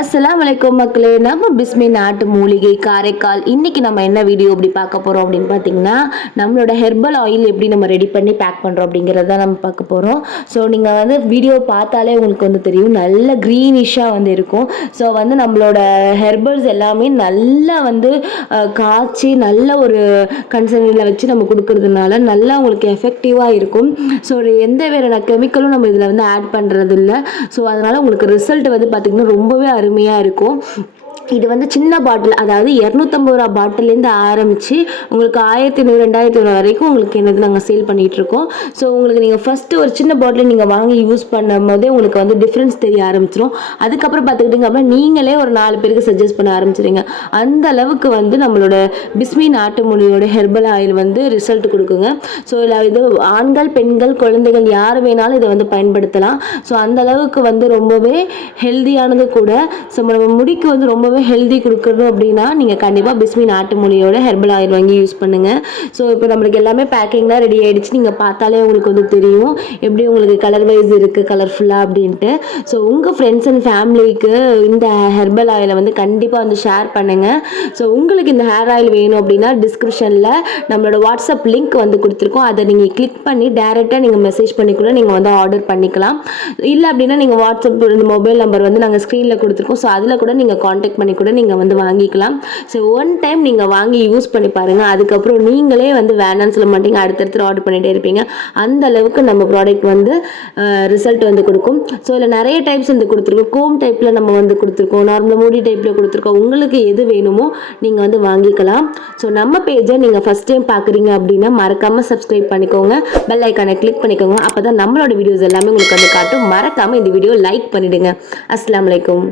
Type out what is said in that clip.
அஸ்லாம் வலைக்கம் மக்களே நம்ம பிஸ்மி நாட்டு மூலிகை காரைக்கால் இன்றைக்கி நம்ம என்ன வீடியோ இப்படி பார்க்க போகிறோம் அப்படின்னு பார்த்தீங்கன்னா நம்மளோட ஹெர்பல் ஆயில் எப்படி நம்ம ரெடி பண்ணி பேக் பண்ணுறோம் அப்படிங்கிறத நம்ம பார்க்க போகிறோம் ஸோ நீங்கள் வந்து வீடியோ பார்த்தாலே உங்களுக்கு வந்து தெரியும் நல்ல க்ரீனிஷாக வந்து இருக்கும். ஸோ வந்து நம்மளோட ஹெர்பல்ஸ் எல்லாமே நல்லா வந்து காய்ச்சி நல்ல ஒரு கன்சர்னில் வச்சு நம்ம கொடுக்கறதுனால நல்லா உங்களுக்கு எஃபெக்டிவாக இருக்கும். ஸோ எந்த வேறு கெமிக்கலும் நம்ம இதில் வந்து ஆட் பண்ணுறதில்ல ஸோ அதனால் உங்களுக்கு ரிசல்ட் வந்து பார்த்திங்கன்னா ரொம்பவே அருமையாக இருக்கும். இது வந்து சின்ன பாட்டில் அதாவது இரநூத்தம்பது ரூபா பாட்டிலேருந்து ஆரம்பித்து உங்களுக்கு ஆயிரத்தி நூறு ரெண்டாயிரத்தி நூறு வரைக்கும் உங்களுக்கு என்னது நாங்கள் சேல் பண்ணிகிட்டு இருக்கோம் ஸோ உங்களுக்கு நீங்கள் ஃபஸ்ட்டு ஒரு சின்ன பாட்டில் நீங்கள் வாங்கி யூஸ் பண்ணும் போதே உங்களுக்கு வந்து டிஃப்ரென்ஸ் தெரிய ஆரம்பிச்சிடும் அதுக்கப்புறம் பார்த்துக்கிட்டிங்க அப்படின்னா நீங்களே ஒரு நாலு பேருக்கு சஜஸ்ட் பண்ண ஆரம்பிச்சிடுங்க அந்த அளவுக்கு வந்து நம்மளோட பிஸ்மி நாட்டு மொழியோட ஹெர்பல் ஆயில் வந்து ரிசல்ட் கொடுக்குங்க. ஸோ இதில் இது ஆண்கள் பெண்கள் குழந்தைகள் யார் வேணாலும் இதை வந்து பயன்படுத்தலாம். ஸோ அந்த அளவுக்கு வந்து ரொம்பவே ஹெல்தியானது கூட. ஸோ நம்ம முடிக்கு வந்து ரொம்பவே ஹெல்தி கொடுக்கணும் அப்படின்னா நீங்கள் கண்டிப்பாக பிஸ்மி நாட்டு மொழியோட ஹெர்பல் ஆயில் வாங்கி யூஸ் பண்ணுங்கள் ஸோ இப்போ நம்மளுக்கு எல்லாமே பேக்கிங்லாம் ரெடி ஆகிடுச்சு நீங்கள் பார்த்தாலே உங்களுக்கு வந்து தெரியும் எப்படி உங்களுக்கு கலர் வைஸ் இருக்குது கலர்ஃபுல்லாக அப்படின்ட்டு. ஸோ உங்கள் ஃப்ரெண்ட்ஸ் அண்ட் ஃபேமிலிக்கு இந்த ஹெர்பல் ஆயிலை வந்து கண்டிப்பாக வந்து ஷேர் பண்ணுங்கள் ஸோ உங்களுக்கு இந்த ஹேர் ஆயில் வேணும் அப்படின்னா டிஸ்கிரிப்ஷனில் நம்மளோட வாட்ஸ்அப் லிங்க் வந்து கொடுத்துருக்கோம். அதை நீங்கள் கிளிக் பண்ணி டேரெக்டாக நீங்கள் மெசேஜ் பண்ணி கூட நீங்கள் வந்து ஆர்டர் பண்ணிக்கலாம். இல்லை அப்படின்னா நீங்கள் வாட்ஸ்அப் மொபைல் நம்பர் வந்து நாங்கள் ஸ்க்ரீனில் கொடுத்துருக்கோம். ஸோ அதில் கூட நீங்கள் காண்டாக்ட் பண்ணி கூட நீங்கள் வந்து வாங்கிக்கலாம். ஸோ ஒன் டைம் நீங்கள் வாங்கி யூஸ் பண்ணி பாருங்கள் அதுக்கப்புறம் நீங்களே வந்து வேணாம்னு சொல்ல மாட்டீங்க. அடுத்தடுத்து ஆர்டர் பண்ணிகிட்டே இருப்பீங்க. அந்த அளவுக்கு நம்ம ப்ராடக்ட் வந்து ரிசல்ட் வந்து கொடுக்கும். ஸோ இதில் நிறைய டைப்ஸ் வந்து கொடுத்துருக்கோம். கோம் டைப்பில் நம்ம வந்து கொடுத்துருக்கோம். நார்மலாக மூடி டைப்பில் கொடுத்துருக்கோம். உங்களுக்கு எது வேணுமோ நீங்கள் வந்து வாங்கிக்கலாம். ஸோ நம்ம பேஜை நீங்கள் ஃபஸ்ட் டைம் பார்க்குறீங்க அப்படின்னா மறக்காமல் சப்ஸ்கிரைப் பண்ணிக்கோங்க. பெல் ஐக்கானை கிளிக் பண்ணிக்கோங்க. அப்போ தான் நம்மளோட வீடியோஸ் எல்லாமே உங்களுக்கு வந்து காட்டும். மறக்காமல் இந்த வீடியோ லைக் பண்ணிவிடுங்க அஸ்லாம் வலைக்கம்